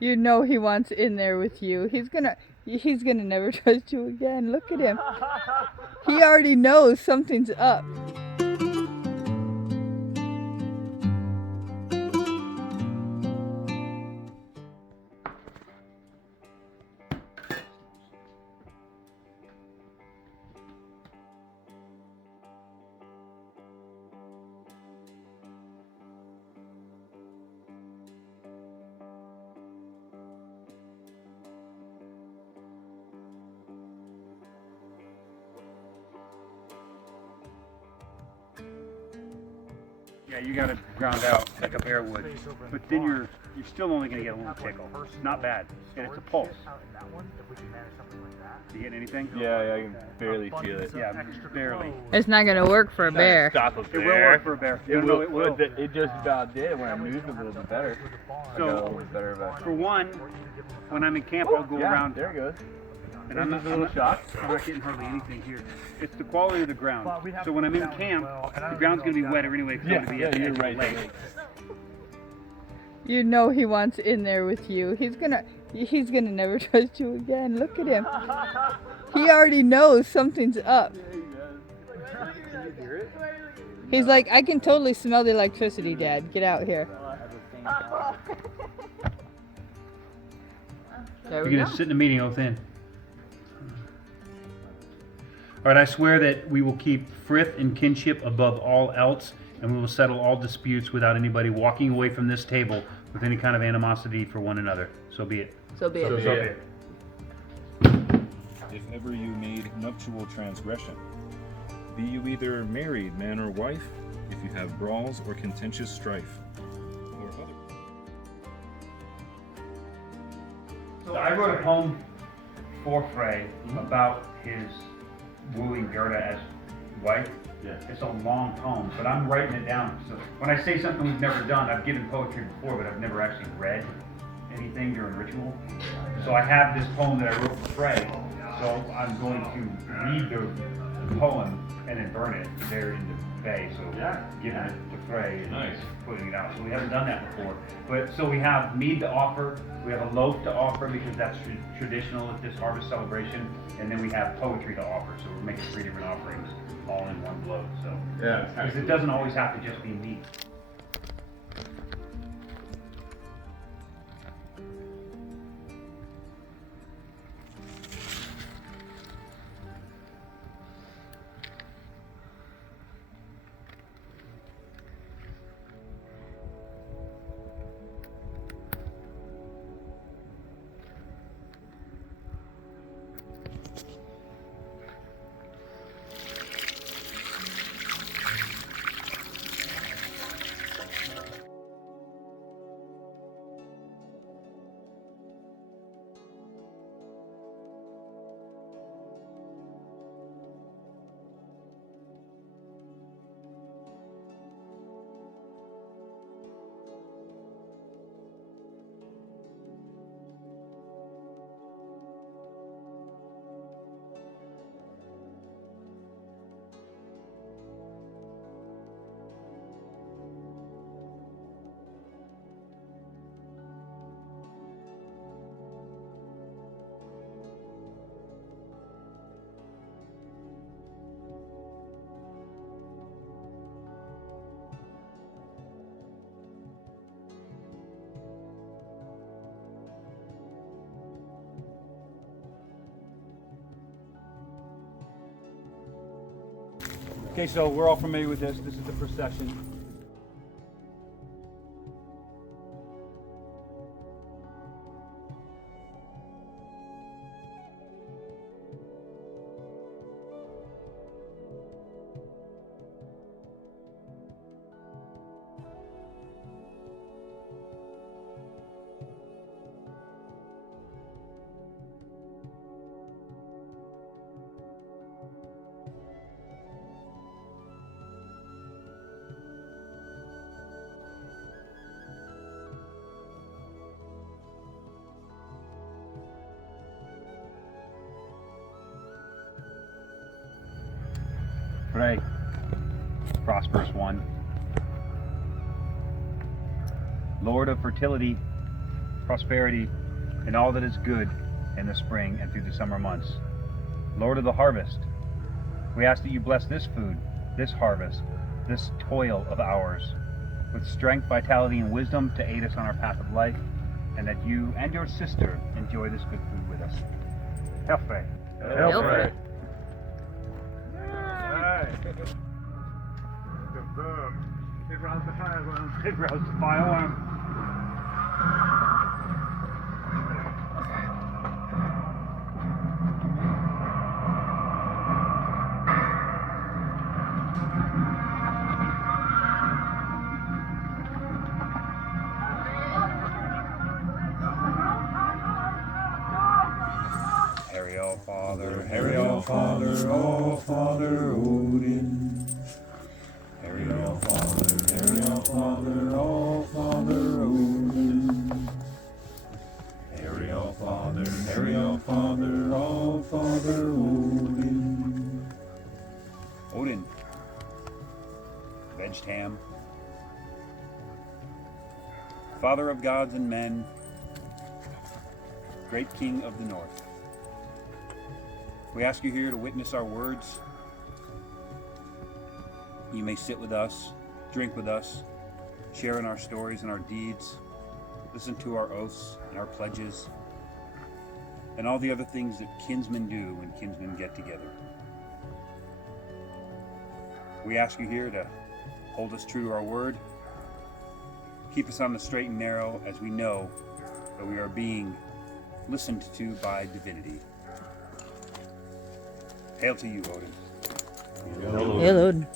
You know he wants in there with you. He's gonna never trust you again. Look at him. He already knows something's up. Yeah, you got to ground out like a bear would, but then you're still only going to get a little tickle. It's not bad, and it's a pulse. You getting anything? Yeah, I can barely feel it. Yeah, barely. It's not gonna work for a bear. Stop up It there. will work for a bear. It will. It will. It just about did when I moved a little bit better. So, for one, when I'm in camp, I'll go around. There it goes. And I'm not getting hardly anything here. It's the quality of the ground. So when I'm in camp, the ground's going to be wetter anyway. It's going to be at the edge of the lake. You know he wants in there with you. He's gonna never trust you again. Look at him. He already knows something's up. He's like, I can totally smell the electricity, Dad. Get out here. There we You're go. going to sit in a meeting oath in. All right, I swear that we will keep frith and kinship above all else, and we will settle all disputes without anybody walking away from this table with any kind of animosity for one another. So be it. So be it. So be it. If ever you made nuptial transgression, be you either married man or wife, if you have brawls or contentious strife, or other. So I wrote a poem for Frey about his wooing Gerda as wife. Yeah. It's a long poem, but I'm writing it down. So when I say something we've never done, I've given poetry before, but I've never actually read anything during ritual. So I have this poem that I wrote for Frey. So I'm going to read the poem and then burn it there in the bay. So giving it to Frey and putting it out. So we haven't done that before. But so we have mead to offer, we have a loaf to offer because that's traditional at this harvest celebration, and then we have poetry to offer. So we're making 3 different offerings all in one loaf. So because it doesn't always have to just be meat. Okay, so we're all familiar with this. This is the procession. Frey, prosperous one, Lord of fertility, prosperity, and all that is good in the spring and through the summer months. Lord of the harvest, we ask that you bless this food, this harvest, this toil of ours, with strength, vitality, and wisdom to aid us on our path of life, and that you and your sister enjoy this good food with us. Helfrey. Helfrey. It roused the fireworm. It roused the fireworm. Harry, all Father, all Father Odin. Harry, all Father, all Father Odin. Harry, all Father, all Father Odin. Odin, Vegetam, Father of gods and men, great King of the North. We ask you here to witness our words. You may sit with us, drink with us, share in our stories and our deeds, listen to our oaths and our pledges, and all the other things that kinsmen do when kinsmen get together. We ask you here to hold us true to our word, keep us on the straight and narrow as we know that we are being listened to by divinity. Hail to you, Odin. Hail Odin.